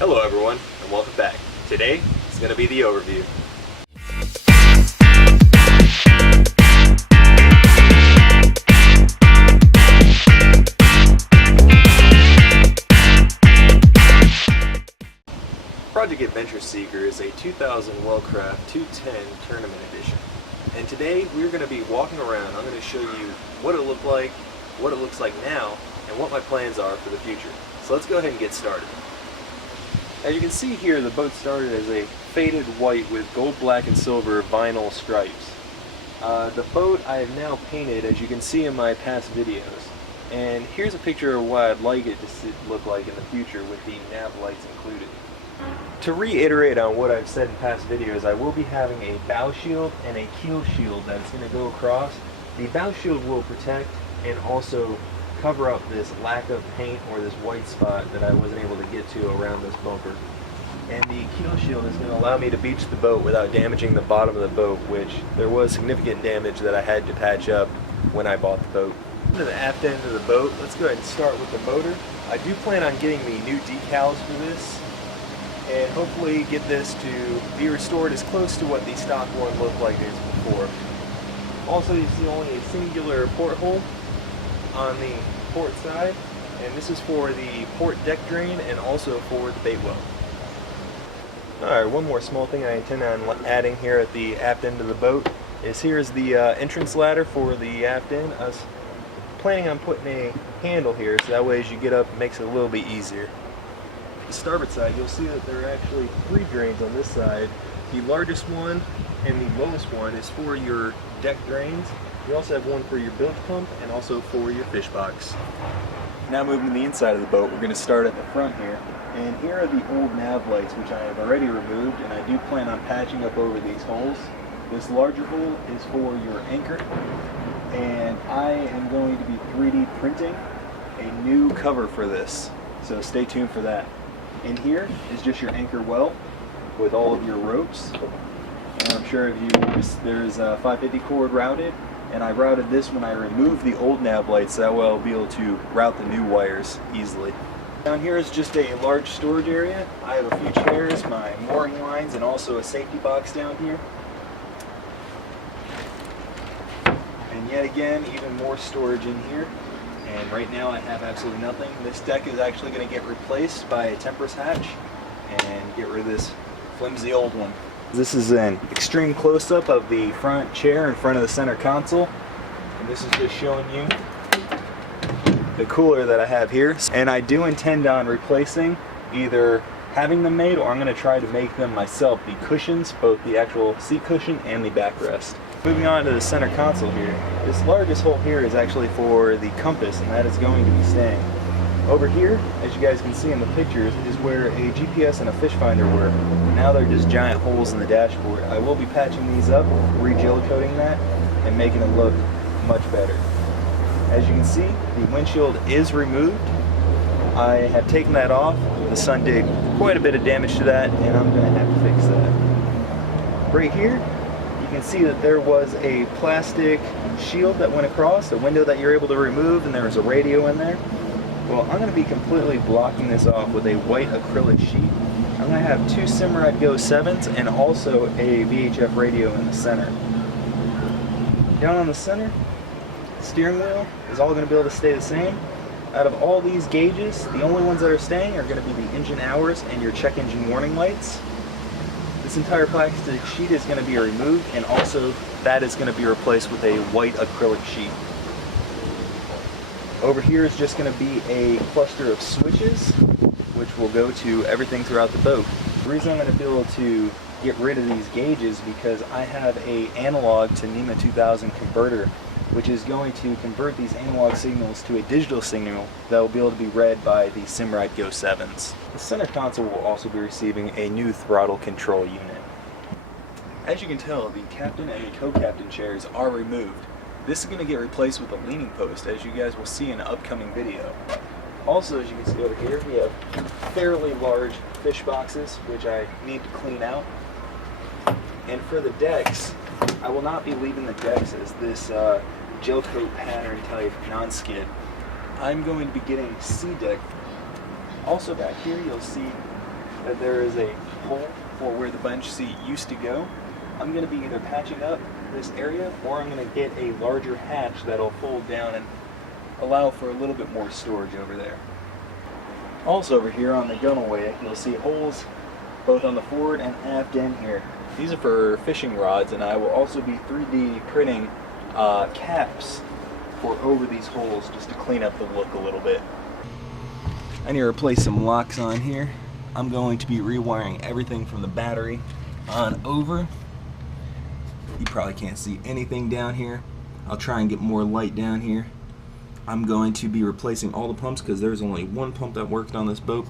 Hello everyone, and welcome back. Today, it's going to be the overview. Project Adventure Seaker is a 2000 Wellcraft 210 Tournament Edition. And today, we're going to be walking around. I'm going to show you what it looked like, what it looks like now, and what my plans are for the future. So let's go ahead and get started. As you can see here, the boat started as a faded white with gold, black, and silver vinyl stripes. The boat I have now painted, as you can see in my past videos. And here's a picture of what I'd like it to look like in the future with the nav lights included. To reiterate on what I've said in past videos, I will be having a bow shield and a keel shield that's going to go across. The bow shield will protect and also cover up this lack of paint or this white spot that I wasn't able to get to around this bumper. And the keel shield is going to allow me to beach the boat without damaging the bottom of the boat, which there was significant damage that I had to patch up when I bought the boat. To the aft end of the boat, let's go ahead and start with the motor. I do plan on getting the new decals for this and hopefully get this to be restored as close to what the stock one looked like as before. Also, you see only a singular porthole on the port side, and this is for the port deck drain and also for the bait well. Alright, one more small thing I intend on adding here at the aft end of the boat is here's the entrance ladder for the aft end. I was planning on putting a handle here so that way as you get up it makes it a little bit easier. The starboard side, you'll see that there are actually 3 drains on this side. The largest one and the lowest one is for your deck drains. You also have one for your bilge pump and also for your fish box. Now moving to the inside of the boat, we're going to start at the front here. And here are the old nav lights, which I have already removed, and I do plan on patching up over these holes. This larger hole is for your anchor, and I am going to be 3D printing a new cover for this, so stay tuned for that. In here is just your anchor well with all of your ropes, and I'm sure if you noticed there's a 550 cord routed, and I routed this when I removed the old nav lights so that way I'll be able to route the new wires easily. Down here is just a large storage area. I have a few chairs, my mooring lines, and also a safety box down here. And yet again, even more storage in here. And right now I have absolutely nothing. This deck is actually going to get replaced by a Tempest hatch and get rid of this flimsy old one. This is an extreme close-up of the front chair in front of the center console, and this is just showing you the cooler that I have here. And I do intend on replacing, either having them made or I'm going to try to make them myself, the cushions, both the actual seat cushion and the backrest. Moving on to the center console here, this largest hole here is actually for the compass, and that is going to be staying. Over here, as you guys can see in the pictures, is where a GPS and a fish finder were. Now they're just giant holes in the dashboard. I will be patching these up, re-gel coating that, and making it look much better. As you can see, the windshield is removed. I have taken that off. The sun did quite a bit of damage to that, and I'm going to have to fix that. Right here, you can see that there was a plastic shield that went across, a window that you're able to remove, and there was a radio in there. Well, I'm going to be completely blocking this off with a white acrylic sheet. I'm going to have 2 Simrad Go 7s and also a VHF radio in the center. Down on the center, steering wheel is all going to be able to stay the same. Out of all these gauges, the only ones that are staying are going to be the engine hours and your check engine warning lights. This entire plastic sheet is going to be removed, and also that is going to be replaced with a white acrylic sheet. Over here is just going to be a cluster of switches, which will go to everything throughout the boat. The reason I'm going to be able to get rid of these gauges because I have a analog to NEMA 2000 converter, which is going to convert these analog signals to a digital signal that will be able to be read by the Simrad Go 7s. The center console will also be receiving a new throttle control unit. As you can tell, the captain and the co-captain chairs are removed. This is going to get replaced with a leaning post, as you guys will see in an upcoming video. Also, as you can see over here, we have fairly large fish boxes, which I need to clean out. And for the decks, I will not be leaving the decks as this gel coat pattern type non-skid. I'm going to be getting C-deck. Also back here you'll see that there is a hole for where the bench seat used to go. I'm going to be either patching up this area, or I'm going to get a larger hatch that'll fold down and allow for a little bit more storage over there. Also over here on the gunnelway, you'll see holes both on the forward and aft end here. These are for fishing rods, and I will also be 3D printing caps for over these holes just to clean up the look a little bit. I need to replace some locks on here. I'm going to be rewiring everything from the battery on over. You probably can't see anything down here. I'll try and get more light down here. I'm going to be replacing all the pumps because there's only one pump that worked on this boat.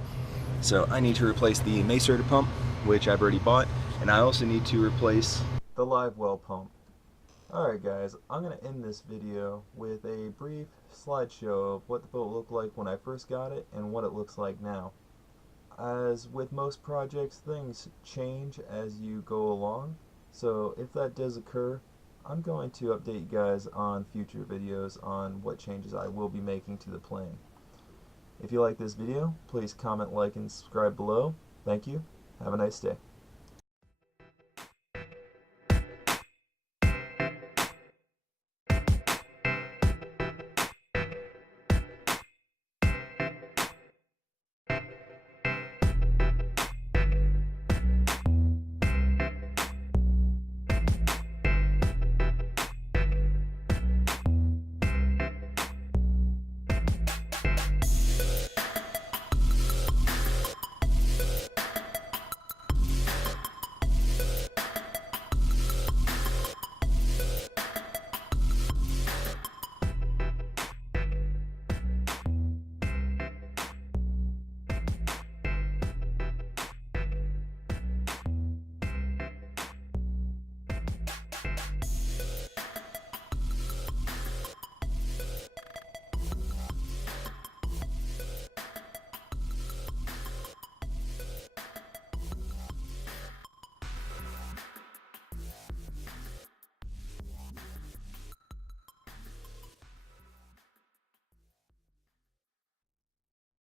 So I need to replace the macerator pump, which I've already bought, and I also need to replace the live well pump. Alright guys, I'm going to end this video with a brief slideshow of what the boat looked like when I first got it and what it looks like now. As with most projects, things change as you go along, so if that does occur, I'm going to update you guys on future videos on what changes I will be making to the plane. If you like this video, please comment, like, and subscribe below. Thank you. Have a nice day.